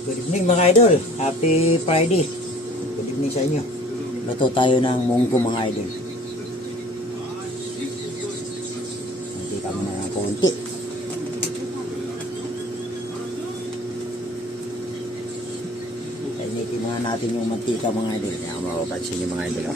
Good evening mga idol. Happy Friday. Good evening sa inyo. Luto tayo ng munggo mga idol. Mantika muna ng konti. Kainitin muna natin yung mantika mga idol. Kaya mapapansin nyo mga idol.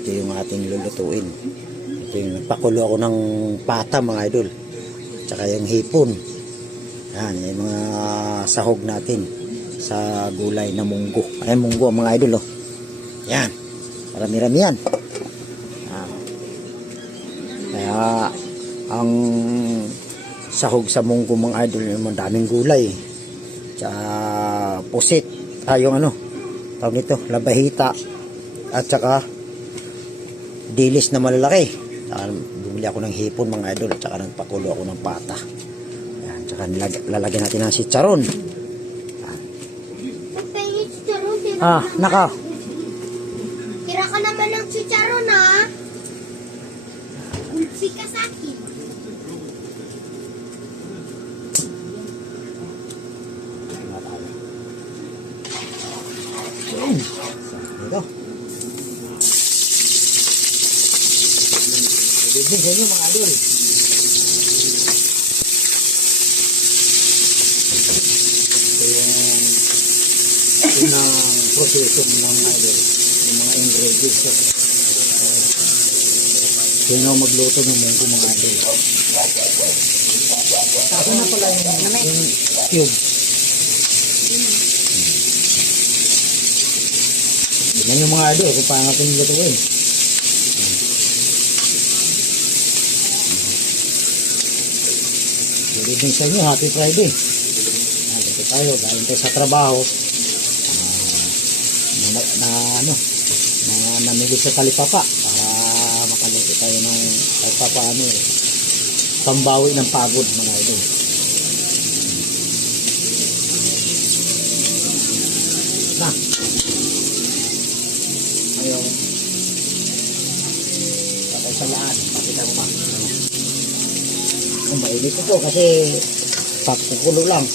Ito yung ating lulutuin. Ito yung nagpakulo ako ng pata mga idol. Tsaka yung hipon. Yan, yung mga sahog natin sa gulay na munggo. Ayan, munggo mga idol, oh. Yan, marami-rami yan. Kaya, ang sahog sa munggo mga idol, yung daming gulay. Tsaka, pusit. Yung tawag nito, labahita. At saka, dilis na malalaki. Bumili ako ng hipon mga idol. At saka, nagpakulo ako ng pata. Tsaka lalagyan natin ng chicharon. Naka. Tira ka naman ng chicharon, ha? Ulsi ka sa akin. Ito. Bibig sa inyo mga idol. Unang proseso ng mga idol, yung mga ingredients. Sino magluto ng munggo mga idol? Ako na pala yung cube. Tignan yung mga idol kung paano natin lutuin. Good evening sa inyo, happy Friday. Dito tayo, galing tayo sa trabaho. Namili sa talipapa para makaluto tayo ng paano pambawi ng pagod mga idol. Ngayon patay sa laan, pakita mo ba? Mainit ito kasi pakukulo lang.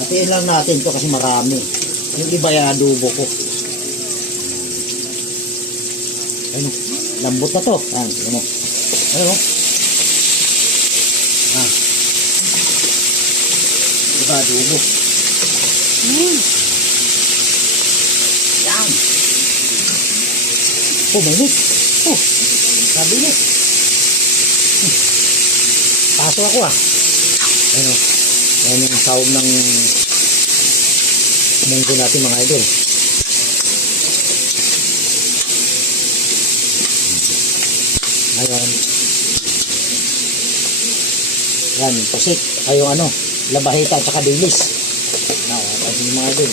Hatiin lang natin ito kasi marami. Yung iba yung adobo ko. Ayun, lambot na to. Ayun mo. Ayun mo. Iba adobo. Yan. Mainit. Kabinet. Paso ako Ayun o. Ayan yung sahog ng munggo natin mga idol. Ngayon, yan yung pusit. Ay yung labahita at saka dilis. Yung mga idol.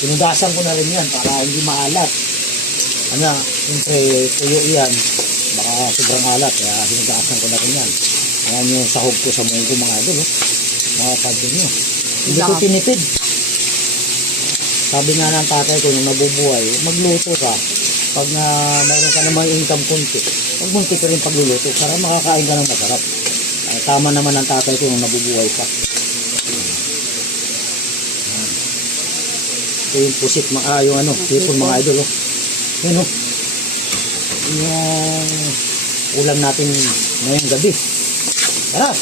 Sinugasan ko na rin yan para hindi maalat. Siyempre tuyo yan. Baka sobrang alat. Kaya sinugasan ko na rin yan. Ayan yung sahog ko sa munggo mga idol. Makapansin nyo. Hindi ko tinipid. Sabi nga ng tatay ko nung nabubuhay, magluto ka. Pag mayroon ka namang income konti, magmunti ka rin pagluluto para makakain ka ng masarap. Tama naman ang tatay ko nung nabubuhay pa. Ito yung pusit, yung hipon mga idol. Yun yung ulam natin ngayong gabi. Tara!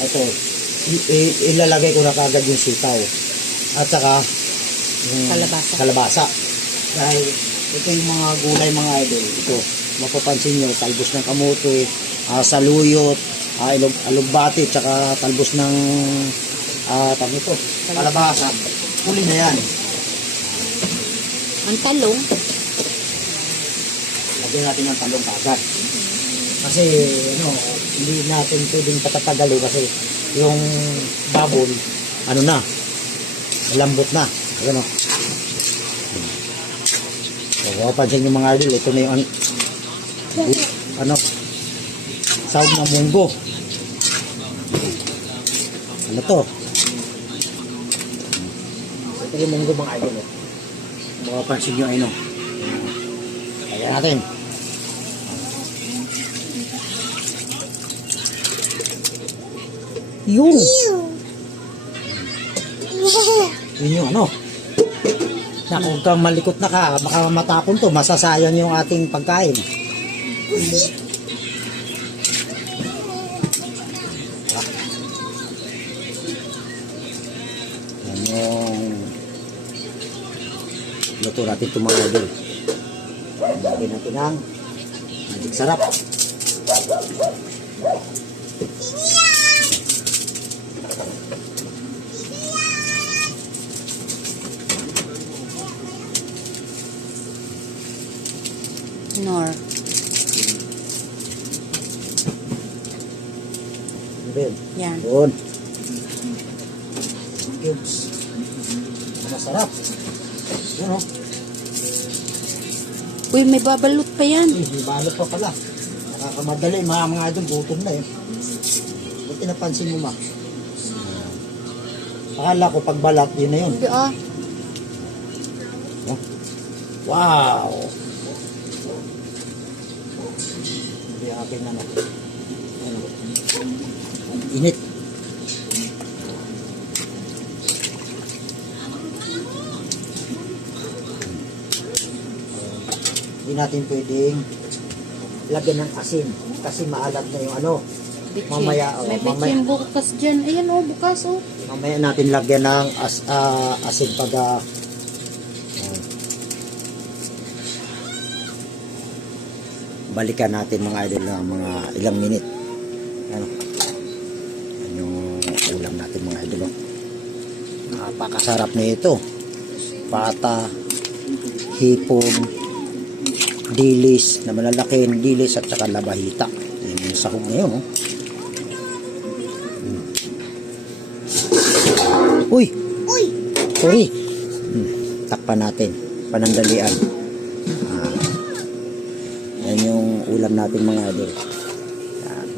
Ito, ilalagay ko na kagad yung sitaw at saka yung kalabasa. Dahil ito yung mga gulay mga idol. Ito, mapapansin nyo, talbos ng kamote, saluyot, alugbati, tsaka talbos ng kalabasa. Huli na yan. Ang talong. Lagyan natin ang talong kagad. Kasi, hindi natin pwedeng patatagalo kasi yung babol, malambot na. Ayan mapapansin yung mga idol, ito na yung sahog ng munggo. To? Ito yung munggo mga idol. Mapapansin nyo Lagyan natin. Yun. Yun yung ano. Naku, huwag kang malikot na ka. Baka matapon to. Masasayang yung ating pagkain. Yan yung luto natin itong mga idol. Lagyan natin ang magic sarap. Nor. Yun. Yan. Yun. Cubes. Masarap. Yun o. Uy, may babalot pa yan. May balot pa pala. Nakakamadali. Mga idol, gutom na eh. Buti napansin mo ma. Akala ko pagbalat, yun na yun. Hindi ah. Wow! Hindi aking ano. Ano. Init. Hindi natin pwedeng lagyan ng asin kasi maalat na yung ano. Bitchin. Mamaya, May bitchin bukas dyan. Ayan oh, bukas oh. Mamaya natin lagyan ng asin pag balikan natin mga idol na mga ilang minute. Ano? Yan yung ulam natin mga idol. Napakasarap na ito. Pata, hipon, dilis na malalaking dilis at saka labahita. Yan yung sahog na yun. Oh. Uy! Uy! Sorry. Takpan natin. Panandalian. Yan yung ulam natin mga idol.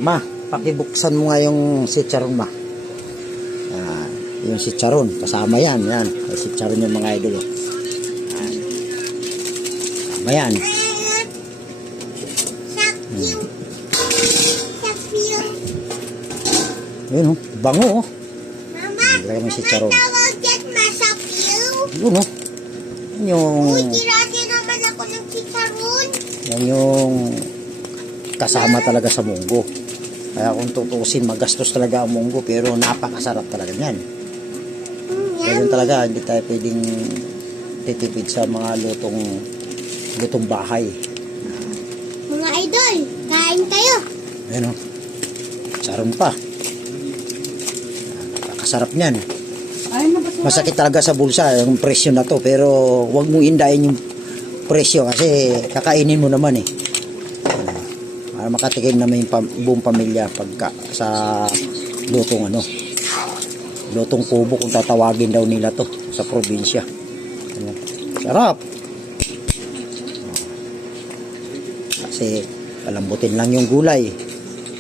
Ma, pakibuksan mo nga yung chicharon ma. Yung chicharon. Kasama yan. Yan. Ay chicharon yung mga idol. Kasama yan. Yun oh. Bango oh. Mama, Lagay mo yung chicharon. tawag yan masapil. Yun oh. Yan yung... Uy, tirasin naman ako ng chicharon. Yan yung kasama talaga sa munggo. Kaya kung tutusin, magastos talaga ang munggo pero napakasarap talaga yan. Ganyan talaga, hindi tayo pwedeng titipid sa mga lutong bahay. Mga idol, kain kayo. Ayan o. Saron pa. Napakasarap niyan. Ay, nabasura. Masakit talaga sa bulsa yung presyo na to pero wag mong indayin yung presyo kasi kakainin mo naman eh. Para makatikim naman yung buong pamilya pagka sa lutong ano. Lutong kubo kung tatawagin daw nila to sa probinsya. Ayan. Sarap. Kasi palambutin lang yung gulay.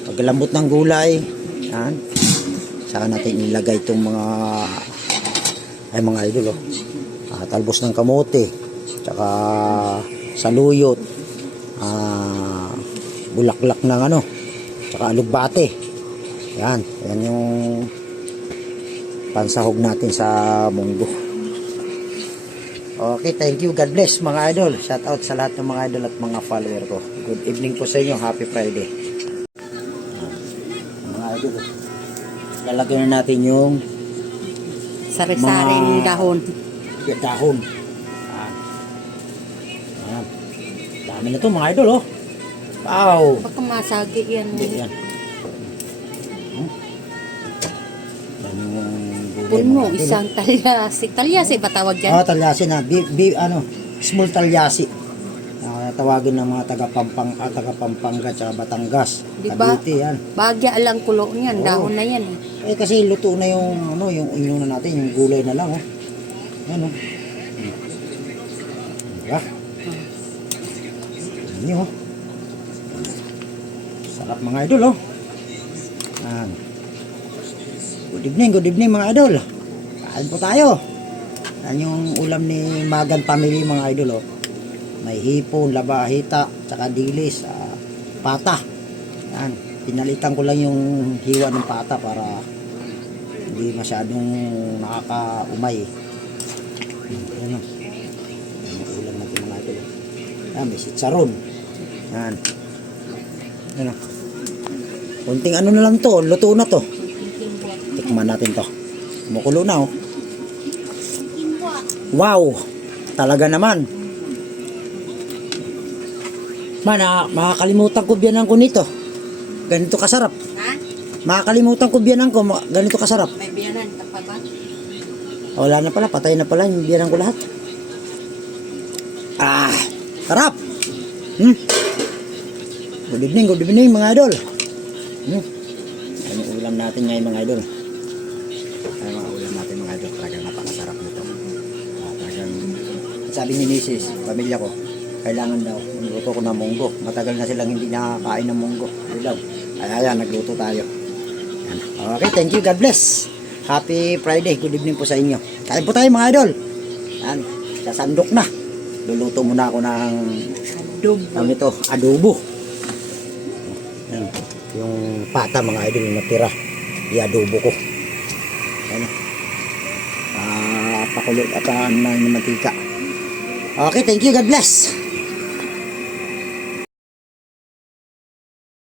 Pag lambot ng gulay, yan. Saka natin ilagay itong mga idol oh. Talbos ng kamote, tsaka saluyot, bulaklak ng ano, tsaka alugbate. Yan, yan yung pansahog natin sa munggo. Okay, thank you. God bless mga idol. Shout out sa lahat ng mga idol at mga follower ko. Good evening po sa inyo. Happy Friday. Mga idol, lalagyan na natin yung Sari-saring dahon. dahon. Ayan. Dami na to mga idol oh. Wow. Baka masagi yan. Yan. Yan yung gulay, Puno, mga idol, isang talyasi. Talyasi ba tawag yan? oh. Talyasi na. Small talyasi. Tawagin ng mga taga-Pampanga at Batangas. Diba? Cavite yan. Bagya alang kulo niyan. Oo. Dahon na yan eh. Eh kasi luto na yung ano, yung inyong na natin, yung gulay na lang oh. Ano? Diba? Ano oh. Sarap mga idol oh. Yan. Good evening mga idol. Kain po tayo. Yan yung ulam ni Magan family mga idol oh. May hipon, labahita, tsaka dilis, pata. Yan. Pinalitan ko lang yung hiwa ng pata para hindi masyadong nakakaumay. Yan. Yan ang ulam natin mga idol. Yan, may sitsaron. Yan. Yan. Kunting ano na lang to, luto na to. Tikman natin to. Kumukulo na oh. Wow! Talaga naman. Makakalimutan ko biyanan ko nito. Ganito kasarap. Ha? Makakalimutan ko biyanan ko, ganito kasarap. May biyanan ka pa ba? Wala na pala, patay na pala yung biyanan ko lahat. Ah! Sarap! Good evening mga idol. Ano yung ulam natin ngayon mga idol? Ano mga ulam natin mga idol? Talagang napakasarap nito. Talagang, sabi ni Mrs. Pamilya ko, kailangan daw magluto ko ng munggo. Matagal na silang hindi nakakain ng munggo. Ilaw. Ayan, nagluto tayo. Yan. Okay, thank you. God bless. Happy Friday. Good evening po sa inyo. Kain po tayo mga idol. Yan. Sasandok na. Luluto muna ako ng adobo. Yan. Yung pata mga idol yung natira. I-adobo ko. Yan. Pakulo at ng mantika. Okay, thank you. God bless.